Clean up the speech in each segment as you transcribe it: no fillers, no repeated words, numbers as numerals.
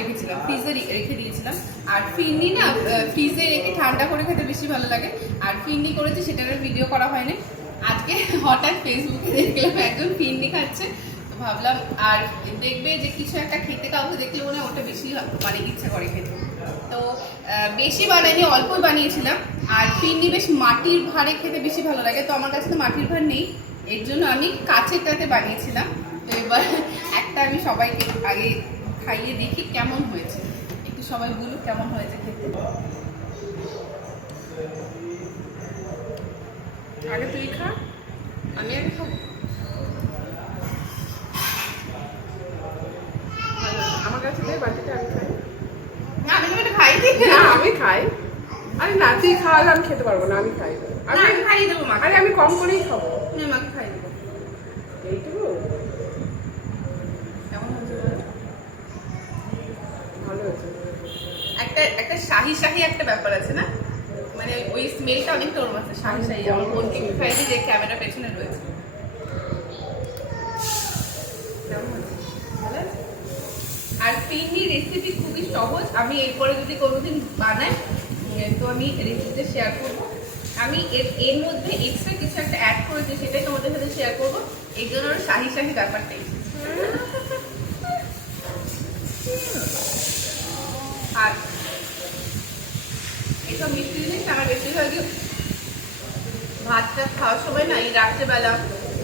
রেখেছিলাম, ফ্রিজে রেখে দিয়েছিলাম। আর ফিরনি না ফ্রিজে রেখে ঠান্ডা করে খেতে বেশি ভালো লাগে। আর ফিরনি করেছি, সেটার ভিডিও করা হয়নি। আজকে হঠাৎ ফেসবুকে দেখলাম একজন ফিরনি খাচ্ছে, তো ভাবলাম আর দেখবে যে কিছু একটা খেতে কাউকে দেখলে মনে হয় ওটা বেশি মানে ইচ্ছা করে খেতে। তো বেশি বানাইনি, অল্পই বানিয়েছিলাম। আর ফিরনি বেশ মাটির ভাঁড়ে খেতে বেশি ভালো লাগে, তো আমার কাছে তো মাটির ভাঁড় নেই, এর জন্য আমি কাঁচেরটাতে বানিয়েছিলাম। তো এবার একটা আমি সবাইকে আগে খাইয়ে দেখি কেমন হয়েছে, একটু সবাই বলুক কেমন হয়েছে খেতে। আগে তুই খা, আমি আগে খাবো। আমার কাছে নেই বাটিটা, আমি খাই। না আমি তো এটা খাই দিই না আমি খাই। আরে না, তুই খাওয়ালে আমি খেতে পারবো না, আমি খাই। আমি খাইয়ে দেবো মাকে। আরে আমি কম করেই খাবো। না মাকে খাইয়ে দেবো। এইটুকু কেমন হয়েছে বলো? ভালো হয়েছে। একটা একটা শাহি শাহি একটা ব্যাপার আছে না, মানে ওই স্মেলটা অনেকটা ওর মধ্যে শাহি শাহি। আমার বোনকে একটু খাইয়ে দিই, যে ক্যামেরা পেছনে রয়েছে। কেমন হয়েছে? ভালো আছে? আর ফিরনি রেসিপি খুবই সহজ, আমি এরপরে যদি কোনোদিন বানাই তো আমি রেসিপিটা শেয়ার করব। আমি এর মধ্যে এক্সট্রা কিছু একটা অ্যাড করেছি, সেটাই তোমাদের সাথে শেয়ার করবো। এই জন্য ওর শাহি শাহি ব্যাপারটাই। আর এইসব মিষ্টি জিনিস আমার বেশিরভাগই ভাতটা খাওয়ার সময় না, এই রাত্রেবেলা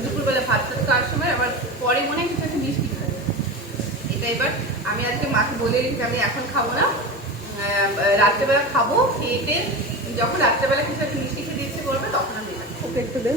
দুপুরবেলা ভাতটা খাওয়ার সময় আমার পরে মনে হয় কিছু একটা মিষ্টি খাই। এটা এবার আমি আজকে মাকে বলে রেখেছি আমি এখন খাবো না, রাত্রেবেলা খাবো। খেয়ে যখন রাত্রেবেলা কিছু একটা মিষ্টি খেতে ইচ্ছে করবে তখন আমি ওকে একটু দে।